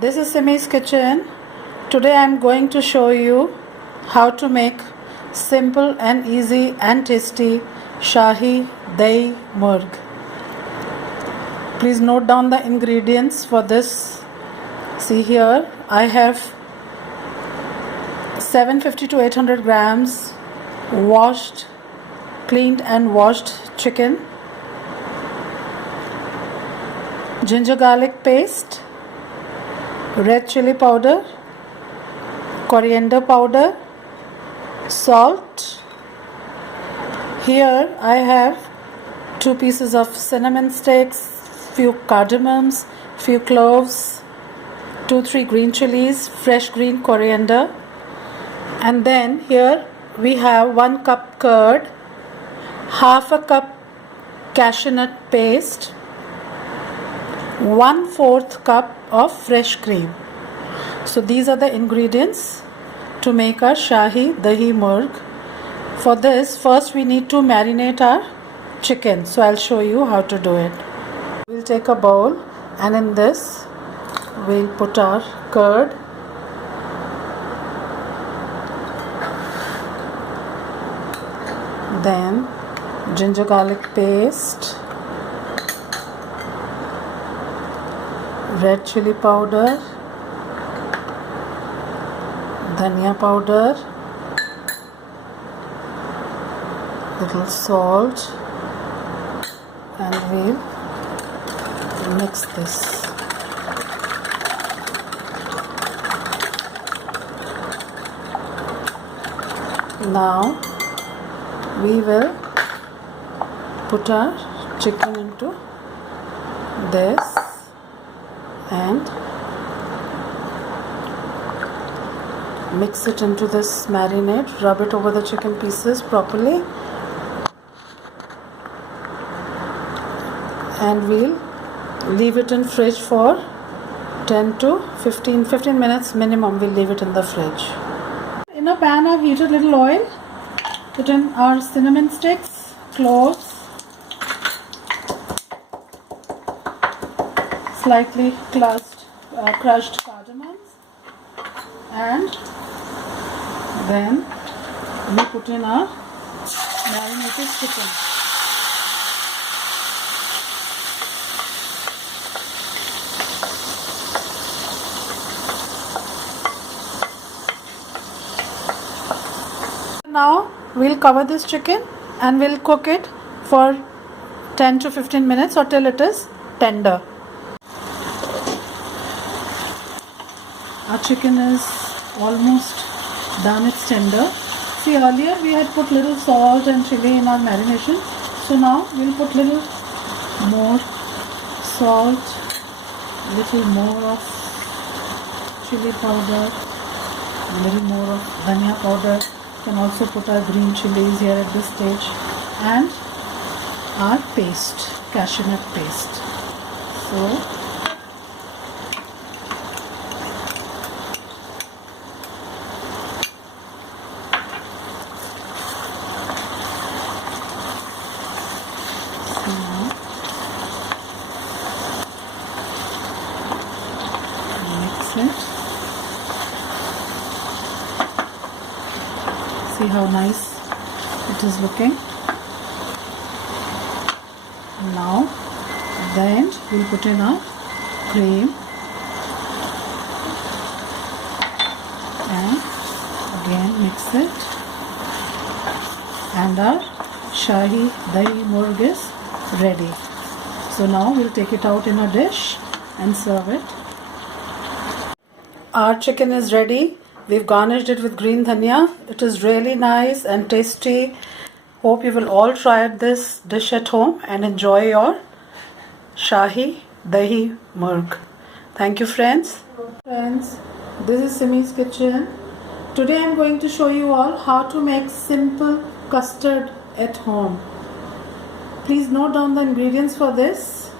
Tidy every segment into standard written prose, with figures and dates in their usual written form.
This is Simi's kitchen. Today I am going to show you how to make simple and easy and tasty Shahi Dahi Murg. Please note down the ingredients for this. See here, I have 750 to 800 grams cleaned and washed chicken, ginger garlic paste, red chili powder, coriander powder, salt. Here I have 2 pieces of cinnamon sticks, few cardamoms, few cloves, 2-3 green chilies, fresh green coriander, and then here we have 1 cup curd, half a cup cashew nut paste, 1/4 cup of fresh cream. So these are the ingredients to make our Shahi Dahi Murg. For this, first we need to marinate our chicken. So I'll show you how to do it. We'll take a bowl and in this we'll put our curd, then ginger garlic paste, red chili powder, dhania powder, little salt, and we'll mix this. Now we will put our chicken into this and mix it into this marinade. Rub it over the chicken pieces properly, and we'll leave it in fridge for 10 to 15 minutes minimum. We'll leave it in the fridge. In a pan I've heated little oil, put in our cinnamon sticks, cloves, slightly crushed cardamoms, and then we put in our marinated chicken. Now we'll cover this chicken and we'll cook it for 10 to 15 minutes or till it is tender. Our chicken is almost done, it's tender. See, earlier we had put little salt and chili in our marination. So now we'll put little more salt, little more of chili powder, little more of dhania powder. You can also put our green chilies here at this stage, and our paste, cashew nut paste. So mix it. See how nice it is looking. Now then we'll put in our cream and again mix it, and our Shahi Dahi Murg is ready. So now we'll take it out in a dish and serve it. Our chicken is ready. We've garnished it with green dhania. It is really nice and tasty. Hope you will all try this dish at home and enjoy your Shahi Dahi Murg. Thank you, friends. Friends, this is Simi's kitchen. Today I am going to show you all how to make simple custard at home. Please note down the ingredients for this.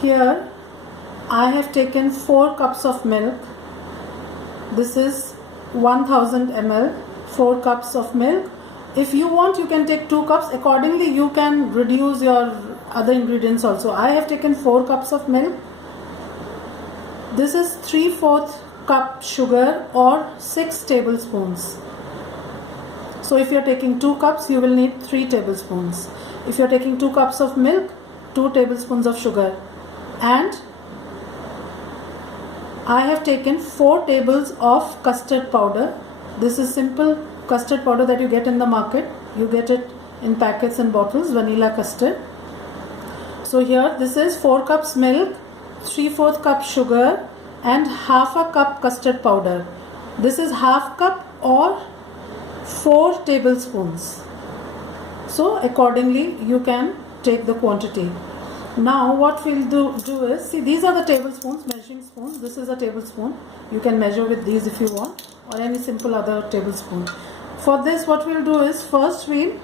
Here I have taken 4 cups of milk. This is 1000 ml, 4 cups of milk. If you want, you can take 2 cups. Accordingly, you can reduce your other ingredients also. I have taken 4 cups of milk. This is 3/4 cup sugar or 6 tablespoons. So if you're taking 2 cups, you will need 3 tablespoons. If you're taking 2 cups of milk, 2 tablespoons of sugar. And I have taken 4 tables of custard powder. This is simple custard powder that you get in the market. You get it in packets and bottles, vanilla custard. So here this is 4 cups milk, 3/4 cup sugar and half a cup custard powder. This is half cup or 4 tablespoons. So accordingly you can take the quantity. Now what we'll do is, see, these are the tablespoons, measuring spoons. This is a tablespoon. You can measure with these if you want, or any simple other tablespoon. For this what we'll do is, first we'll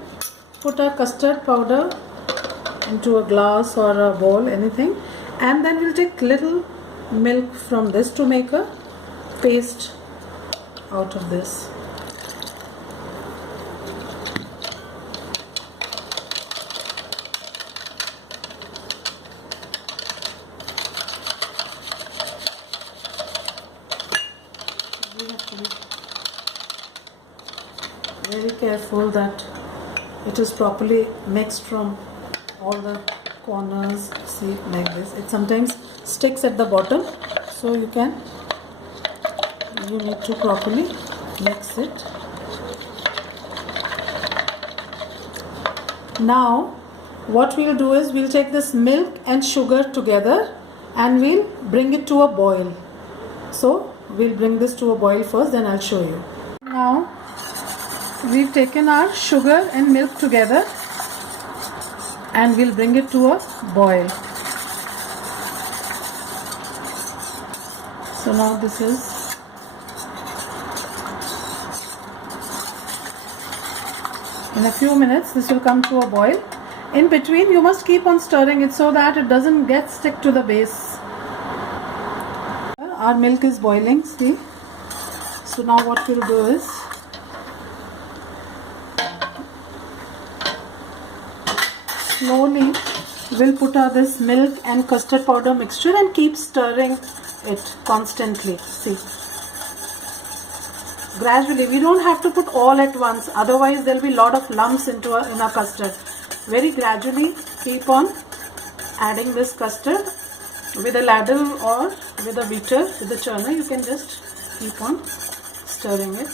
put our custard powder into a glass or a bowl, anything, and then we'll take little milk from this to make a paste out of this. We have to be very careful that it is properly mixed from all the corners. See, like this. It sometimes sticks at the bottom, so you need to properly mix it. Now what we'll do is, we'll take this milk and sugar together and we'll bring it to a boil. So we'll bring this to a boil first, then I'll show you. Now we've taken our sugar and milk together and we'll bring it to a boil. So now this is, in a few minutes this will come to a boil. In between you must keep on stirring it so that it doesn't get stick to the base. Our milk is boiling, see. So now what we'll do is, slowly we'll put this milk and custard powder mixture and keep stirring it constantly. See, gradually, we don't have to put all at once, otherwise there will be a lot of lumps in our custard. Very gradually keep on adding this custard with a ladle or with a beater, with a churner. You can just keep on stirring it.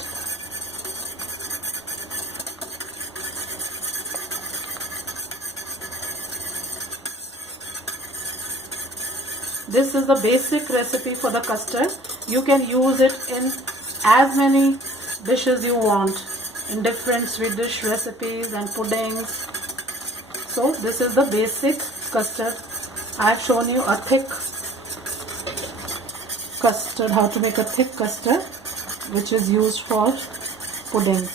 This is the basic recipe for the custard. You can use it in as many dishes you want, in different Swedish recipes and puddings. So this is the basic custard. I have shown you a thick custard, how to make a thick custard, which is used for puddings.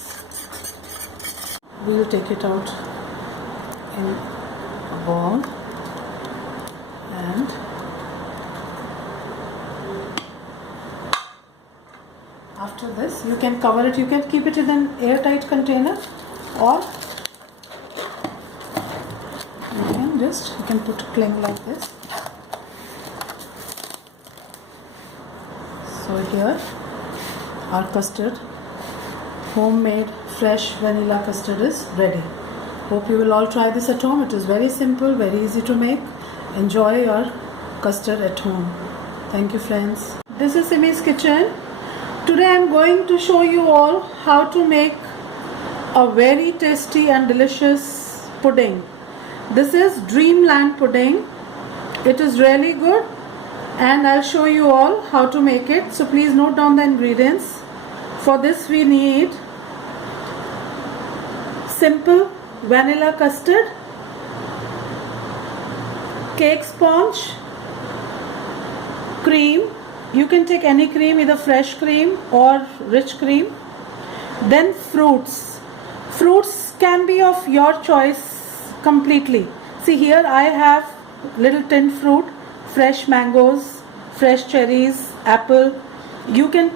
We will take it out in a bowl and after this you can cover it. You can keep it in an airtight container, or you can put a cling like this. So here our custard, homemade fresh vanilla custard, is ready. Hope you will all try this at home. It is very simple, very easy to make. Enjoy your custard at home. Thank you, friends. This is Simi's kitchen. Today I am going to show you all how to make a very tasty and delicious pudding. This is Dreamland pudding. It is really good and I'll show you all how to make it. So please note down the ingredients. For this we need simple vanilla custard, cake sponge, cream. You can take any cream, either fresh cream or rich cream. Then fruits. Fruits can be of your choice completely. See, here I have little tinned fruit, fresh mangoes, fresh cherries, apple. You can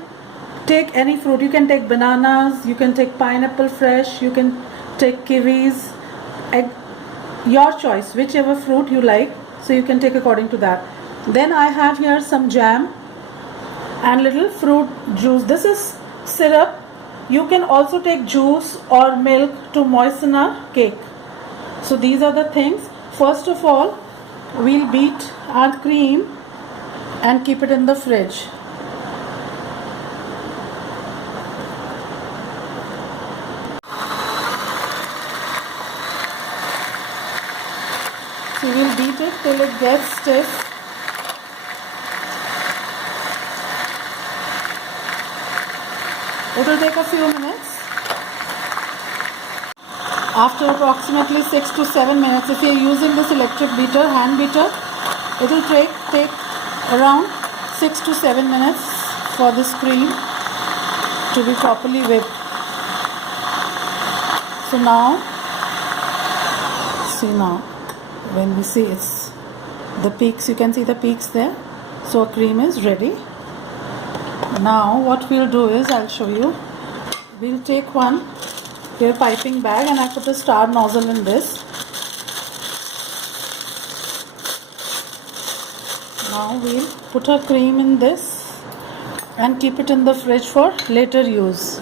take any fruit. You can take bananas, you can take pineapple fresh, you can take kiwis, your choice, whichever fruit you like. So you can take according to that. Then I have here some jam. and little fruit juice. This is syrup. You can also take juice or milk to moisten a cake. So these are the things. First of all, we'll beat our cream and keep it in the fridge. So we'll beat it till it gets stiff. It will take a few minutes. After approximately 6 to 7 minutes, if you are using this electric beater, hand beater, it will take around 6 to 7 minutes for this cream to be properly whipped. So now, see now, when we see it's the peaks, you can see the peaks there. So our cream is ready. Now what we'll do is, I'll show you, we'll take one here piping bag and I put a star nozzle in this. Now we'll put our cream in this and keep it in the fridge for later use.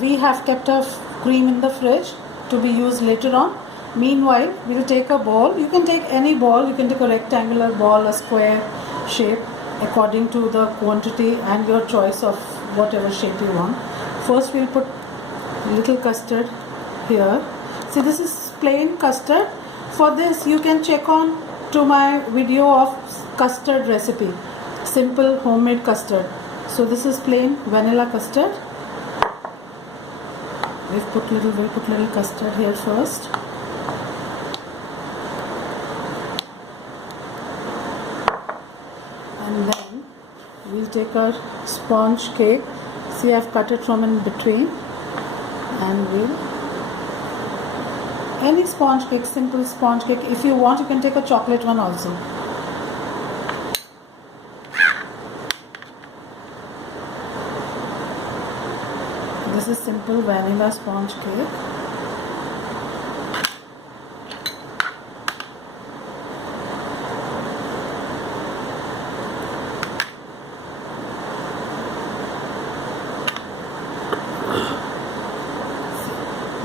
We have kept our cream in the fridge to be used later on. Meanwhile, we will take a ball. You can take any ball. You can take a rectangular ball, a square shape, according to the quantity and your choice of whatever shape you want. First, we'll put little custard here. See, this is plain custard. For this, you can check on to my video of custard recipe, simple homemade custard. So this is plain vanilla custard. We'll put little custard here first. And then we'll take our sponge cake. See, I've cut it from in between. And we'll, any sponge cake, simple sponge cake. If you want, you can take a chocolate one also. This is simple vanilla sponge cake.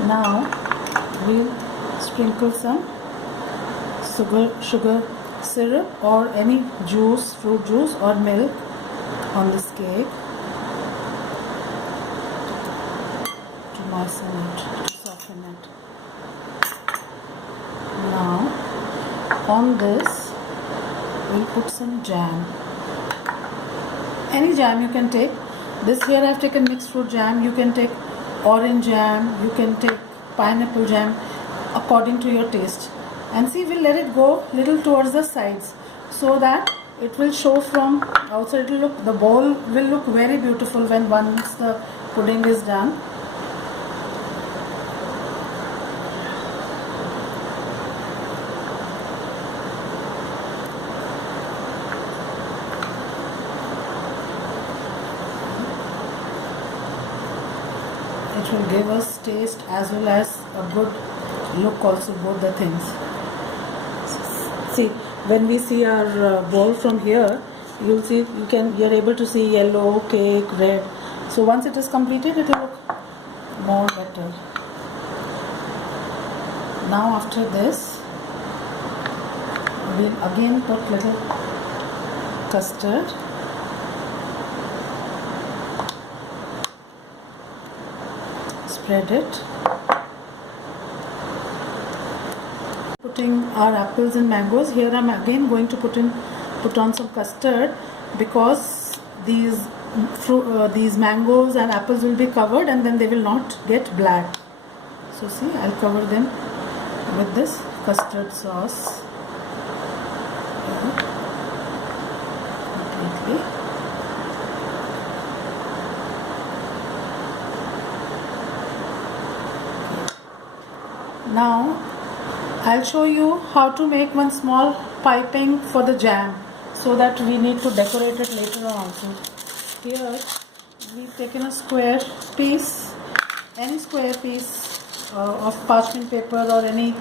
Now we'll sprinkle some sugar syrup or any juice, fruit juice or milk on this cake. Moisten it, to soften it. Now on this we'll put some jam. Any jam you can take. This here I have taken mixed fruit jam. You can take orange jam, you can take pineapple jam, according to your taste. And see, we'll let it go little towards the sides so that it will show from outside. It will look, the bowl will look very beautiful when once the pudding is done. It will give us taste as well as a good look also, both the things. See, when we see our bowl from here, you'll see, you're able to see yellow, cake, red. So once it is completed, it will look more better. Now after this, we'll again put little custard. Spread it. Putting our apples and mangoes. Here I'm again going to put on some custard because these mangoes and apples will be covered and then they will not get black. So see, I'll cover them with this custard sauce completely. Now I'll show you how to make one small piping for the jam, so that we need to decorate it later on also. Here we've taken a square piece, any square piece of parchment paper or any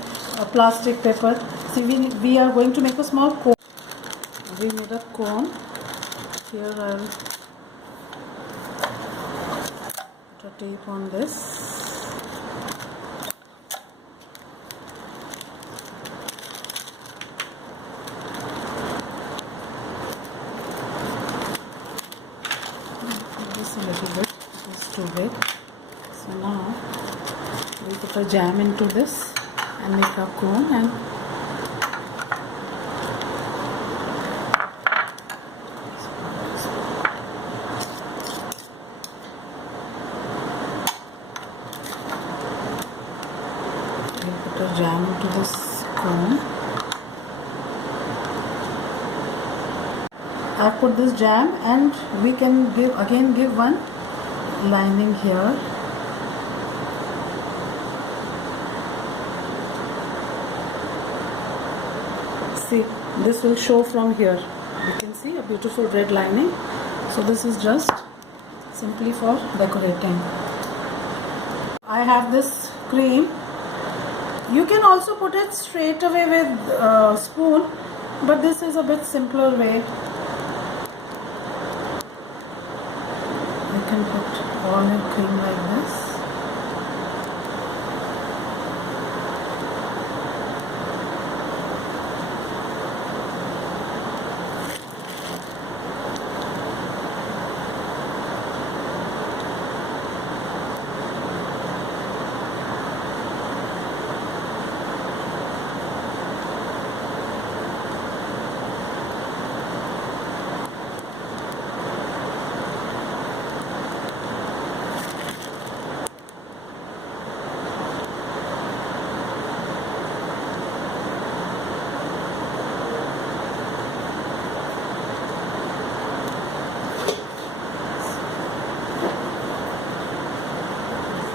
plastic paper. See, we are going to make a small cone. We made a cone. Here I'll put a tape on this. A little bit, it's too big. So now we put a jam into this and make a cone, and we put a jam into this cone. I've put this jam, and we can give one lining here. See, this will show from here. You can see a beautiful red lining. So this is just simply for decorating. I have this cream. You can also put it straight away with a spoon, but this is a bit simpler way. You can put all your cream like this.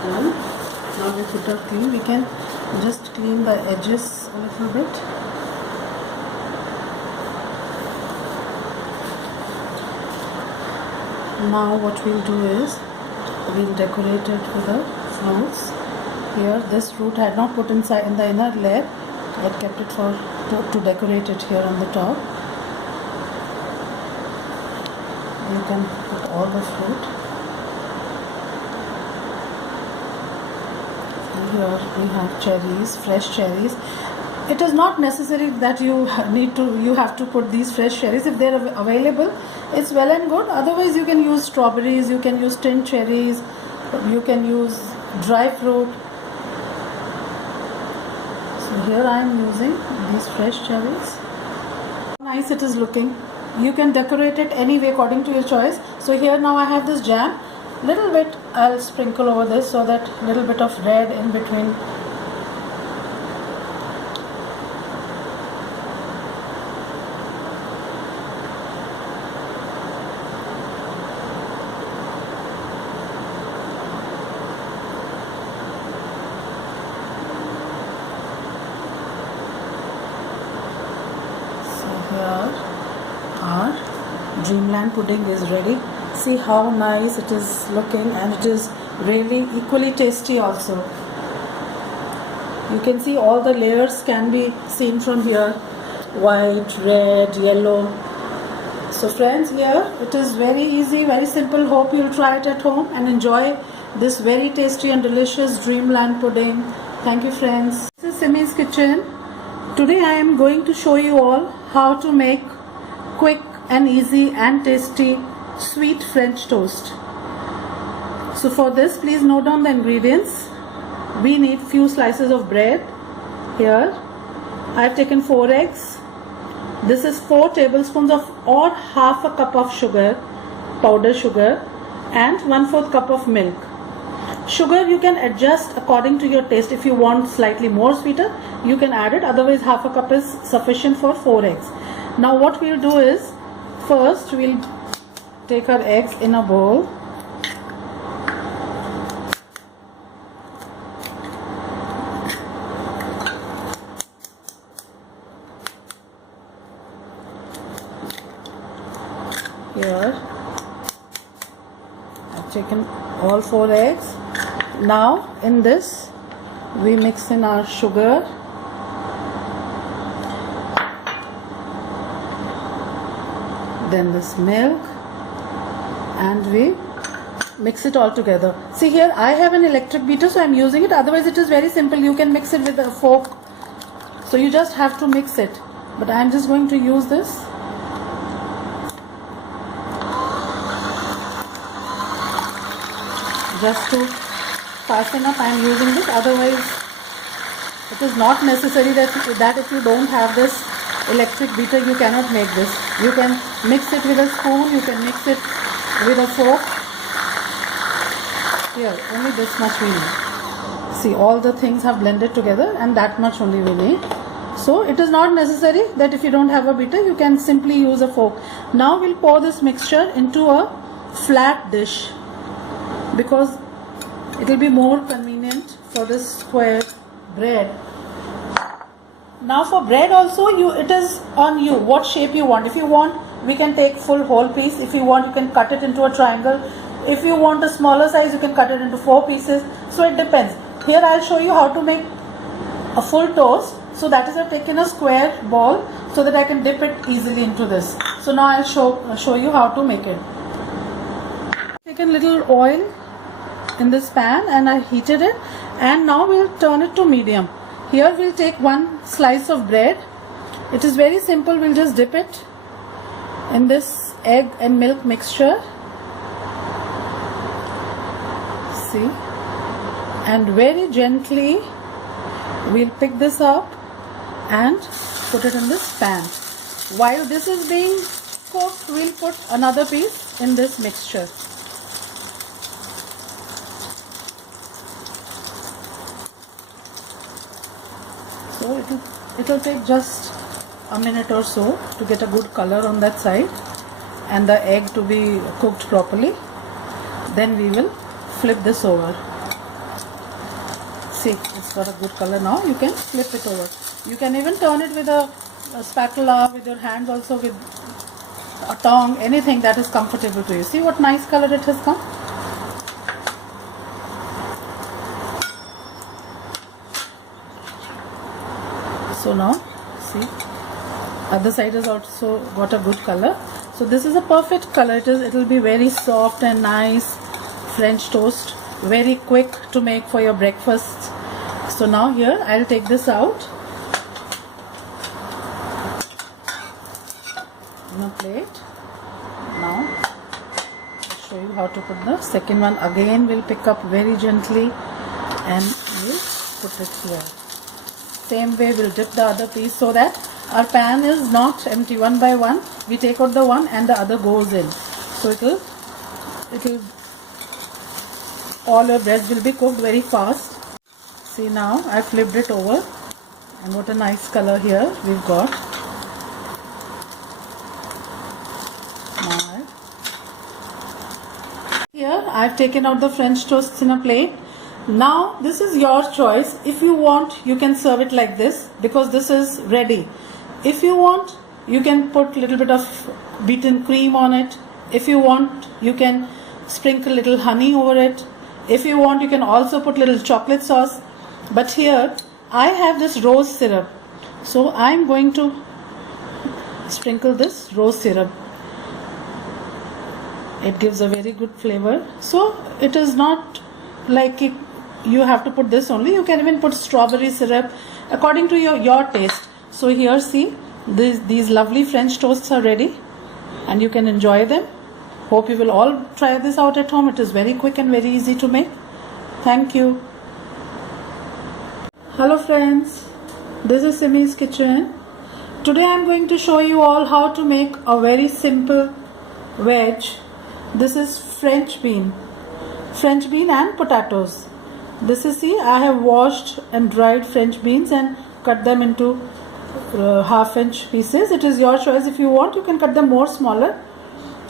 Done. Now we put our cream. We can just clean the edges a little bit. Now what we'll do is we'll decorate it with the fruits. Here this fruit I had not put inside in the inner layer. I had kept it to decorate it here on the top. You can put all the fruit. Here we have cherries, fresh cherries. It is not necessary that you have to put these fresh cherries. If they're available, it's well and good. Otherwise you can use strawberries, you can use tinned cherries, you can use dry fruit. So here I am using these fresh cherries. Nice it is looking. You can decorate it any way according to your choice. So here now I have this jam. Little bit I'll sprinkle over this so that little bit of red in between. So here our dreamland pudding is ready. See how nice it is looking, and it is really equally tasty also. You can see all the layers can be seen from here, white, red, yellow. So friends, here it is very easy, very simple. Hope you'll try it at home and enjoy this very tasty and delicious dreamland pudding. Thank you friends. This is Simi's kitchen. Today I am going to show you all how to make quick and easy and tasty sweet French toast. So for this, please note down the ingredients. We need few slices of bread. Here I have taken 4 eggs. This is 4 tablespoons of or half a cup of sugar, powder sugar, and 1/4 cup of milk. Sugar you can adjust according to your taste. If you want slightly more sweeter, you can add it. Otherwise, half a cup is sufficient for 4 eggs. Now what we'll do is, first we'll take our eggs in a bowl. Here taken all 4 eggs. Now in this we mix in our sugar, then this milk, and we mix it all together. See here, I have an electric beater, so I am using it. Otherwise it is very simple. You can mix it with a fork. So you just have to mix it. But I am just going to use this. Just to fasten up, I am using this. Otherwise it is not necessary that if you don't have this electric beater, you cannot make this. You can mix it with a spoon, you can mix it with a fork. Here, only this much we need. See, all the things have blended together, and that much only we need. So it is not necessary that if you don't have a beater, you can simply use a fork. Now we'll pour this mixture into a flat dish, because it will be more convenient for this square bread. Now for bread also, it is on you what shape you want. If you want, we can take full whole piece. If you want, you can cut it into a triangle. If you want a smaller size, you can cut it into 4 pieces. So it depends. Here I'll show you how to make a full toast. So that is, I've taken a square ball so that I can dip it easily into this. So now I'll show you how to make it. Taken little oil in this pan and I heated it, and now we'll turn it to medium. Here we'll take 1 slice of bread. It is very simple. We'll just dip it in this egg and milk mixture. See, and very gently we'll pick this up and put it in this pan. While this is being cooked, we'll put another piece in this mixture. So it will take just a minute or so to get a good color on that side and the egg to be cooked properly. Then we will flip this over. See, it's got a good color now. You can flip it over. You can even turn it with a spatula, with your hands also, with a tongue, anything that is comfortable to you. See what nice color it has come. So now, see, other side has also got a good color. So this is a perfect color. It will be very soft and nice French toast, very quick to make for your breakfast. So now here I'll take this out in a plate. Now I'll show you how to put the second one. Again we'll pick up very gently and we'll put it here. Same way we'll dip the other piece so that our pan is not empty. One by one we take out the one and the other goes in. So it will all your breads will be cooked very fast. See, now I flipped it over, and what a nice color here we've got. Now here I've taken out the French toasts in a plate. Now this is your choice. If you want, you can serve it like this because this is ready. If you want, you can put little bit of beaten cream on it. If you want, you can sprinkle little honey over it. If you want, you can also put little chocolate sauce. But here I have this rose syrup, so I am going to sprinkle this rose syrup. It gives a very good flavor. So it is not like you have to put this only. You can even put strawberry syrup according to your taste. So here, see, these lovely French toasts are ready and you can enjoy them. Hope you will all try this out at home. It is very quick and very easy to make. Thank you. Hello friends, this is Simi's kitchen. Today I am going to show you all how to make a very simple veg. This is French bean and potatoes. This is, see, I have washed and dried French beans and cut them into half-inch pieces. It is your choice. If you want, you can cut them more smaller.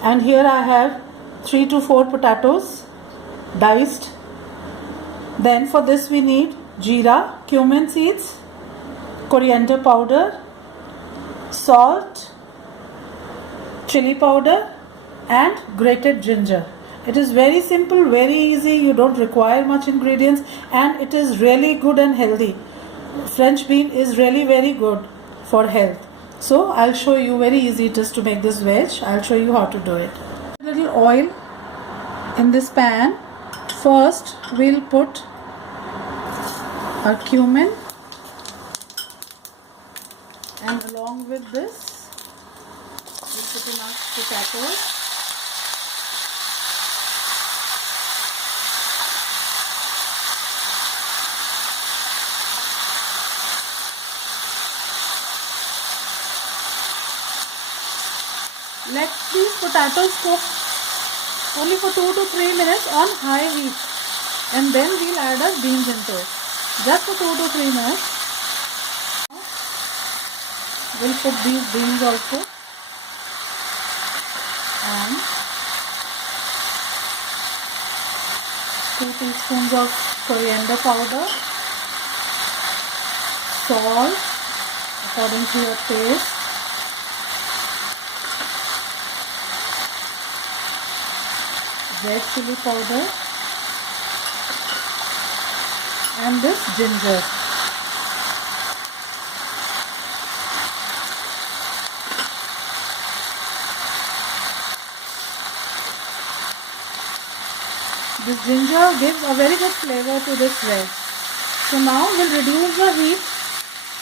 And here I have 3 to 4 potatoes diced. Then for this we need jeera, cumin seeds, coriander powder, salt, chili powder and grated ginger. It is very simple, very easy. You don't require much ingredients, and it is really good and healthy. French bean is really very good for health. So I'll show you, very easy it is to make this veg. I'll show you how to do it. A little oil in this pan. First we'll put our cumin, and along with this we'll put in our potatoes. Let these potatoes cook only for 2 to 3 minutes on high heat, and then we'll add our beans into it. Just for 2 to 3 minutes. We'll put these beans also, and 2 teaspoons of coriander powder, salt according to your taste, red chili powder, and this ginger. This ginger gives a very good flavor to this veg. So now we'll reduce the heat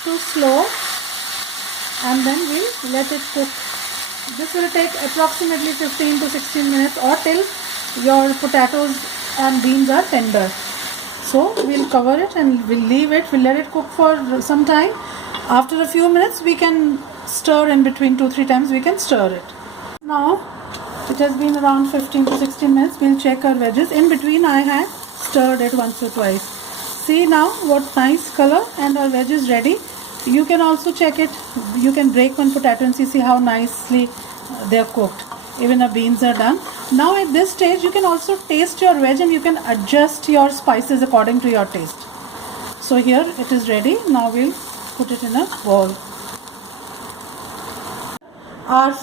to slow, and then we'll let it cook. This will take approximately 15 to 16 minutes, or till your potatoes and beans are tender. So we'll cover it and we'll leave it. We'll let it cook for some time. After a few minutes we can stir in between, 2-3 times we can stir it. Now it has been around 15 to 16 minutes. We'll check our veggies. In between I had stirred it once or twice. See now what nice color, and our veg is ready. You can also check it. You can break one potato and see how nicely they are cooked. Even our beans are done. Now at this stage you can also taste your veg, and you can adjust your spices according to your taste. So here it is ready. Now we'll put it in a bowl. Our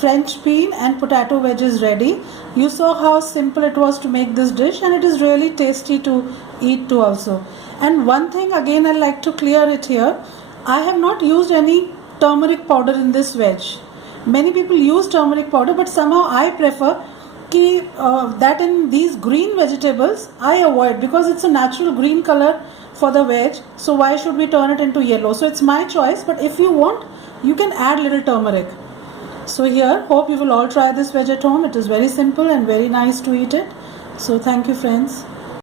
French bean and potato veg is ready. You saw how simple it was to make this dish, and it is really tasty to eat too also. And one thing again I'd like to clear it here. I have not used any turmeric powder in this veg. Many people use turmeric powder, but somehow I prefer that in these green vegetables I avoid, because it's a natural green color for the veg. So why should we turn it into yellow? So it's my choice, but if you want, you can add little turmeric. So here, hope you will all try this veg at home. It is very simple and very nice to eat it. So thank you, friends.